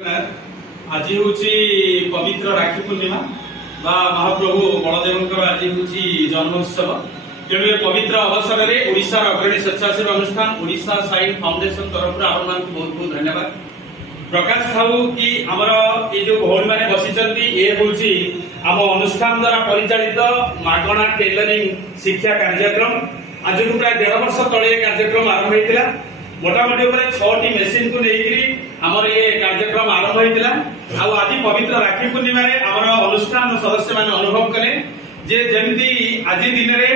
आज हूँ पवित्र राखी पूर्णिमा बा महाप्रभु बलदेव आज हूँ जन्मोत्सव। तेणु ये पवित्र अवसर में ओडिशार अग्रणी स्वेच्छासेवी अनुष्ठान ओडिशा साइन फाउंडेशन तरफ आपण मान बहुत बहुत धन्यवाद प्रकाश थाऊ कि आमर ये जो भौणी मैंने बसी ये हूँ आम अनुष्ठान द्वारा परिचालित मागणा टेलरिंग शिक्षा कार्यक्रम। आज को प्राय 1.5 वर्ष तले कार्यक्रम आरंभ होता मोटामोटी 6टी मेसीन को लेकर आमर ये कार्यक्रम आरंभ होता। आज पवित्र राखी पूर्णिमा आमर अनुष्ठान सदस्य मैंने अनुभव कले जे जमी आज दिन में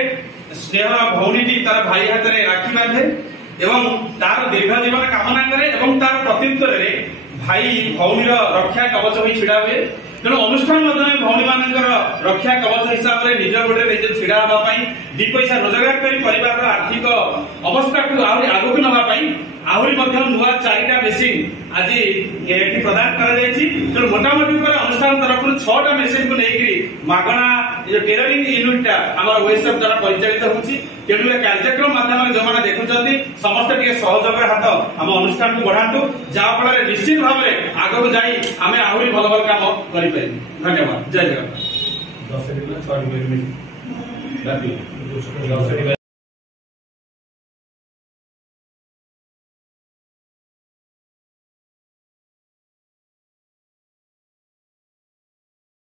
स्नेह भौणी तार भाई हाथ में राखी बांधे एवं तार दीर्घ जीवन कामना करे एवं तार प्रत्युत्तर भाई भौणी रक्षा कवच हो छिड़ा हुए। तेणु अनुष्ठान भौणी मान रक्षा कवच हिसाब से निज गोड़े निज छिड़ा हाँपाई 2 पैसा रोजगार कर परिवार आर्थिक अवस्था को आगक नापी आहरी नुआ 4टा मेसीन आज ये प्रदान कर मोटामोटी अनुष्ठान तरफ 6टा मेसीन को लेकर मागणा टेलरिंग यूनिट आम ओएसएफ द्वारा परिचालित होती। तेणु कार्यक्रम माध्यम जो मैंने देखुं समस्त सहयोग हाथ आम अनुष्ठान को बढ़ातु जहाँफल निश्चित भाव में आगक जाई आम आहरी भल भल काम कर। धन्यवाद। जय जगन्नाथ।